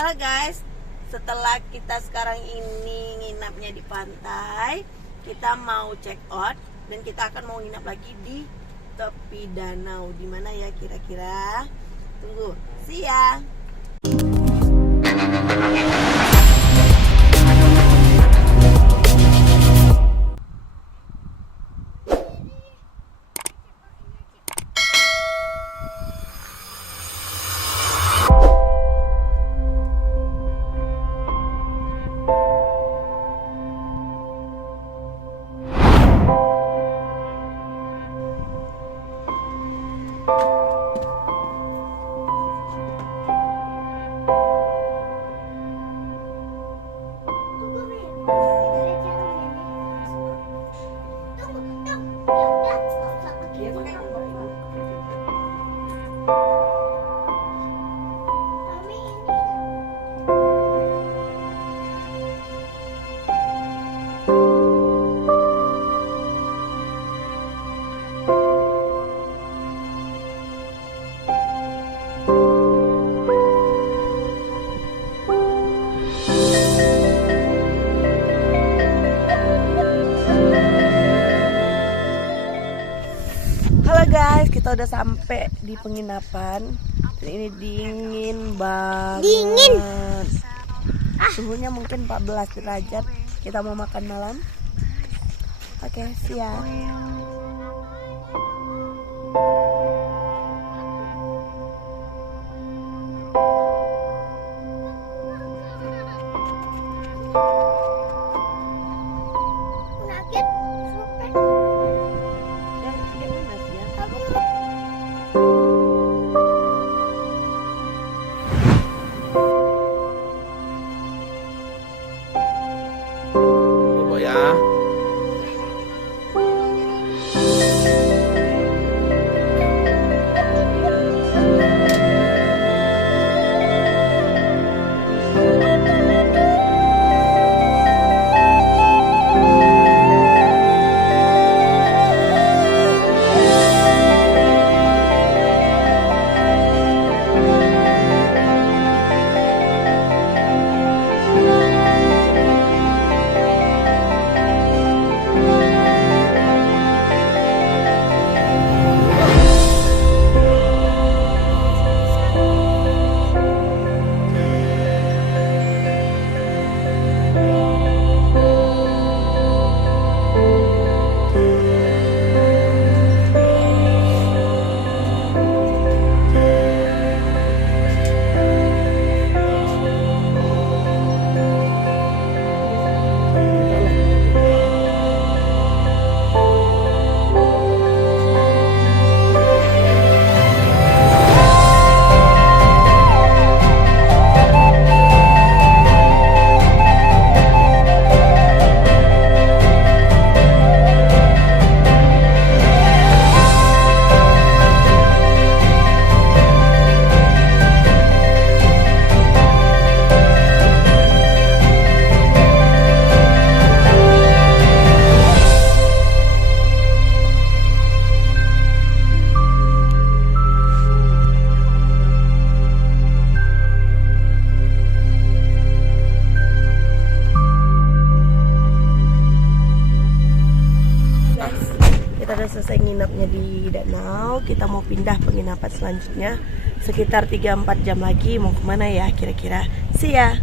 Halo guys, setelah kita sekarang ini nginapnya di pantai, kita mau check out dan kita akan mau nginap lagi di tepi danau. Di mana ya kira-kira? Tunggu, see ya. Halo guys, kita udah sampai di penginapan. Ini dingin banget. Dingin. Suhunya mungkin 14 derajat. Kita mau makan malam. Oke, siap. Kita udah selesai nginapnya di danau. Kita mau pindah penginapan selanjutnya. Sekitar 3-4 jam lagi. Mau kemana ya kira-kira? See ya.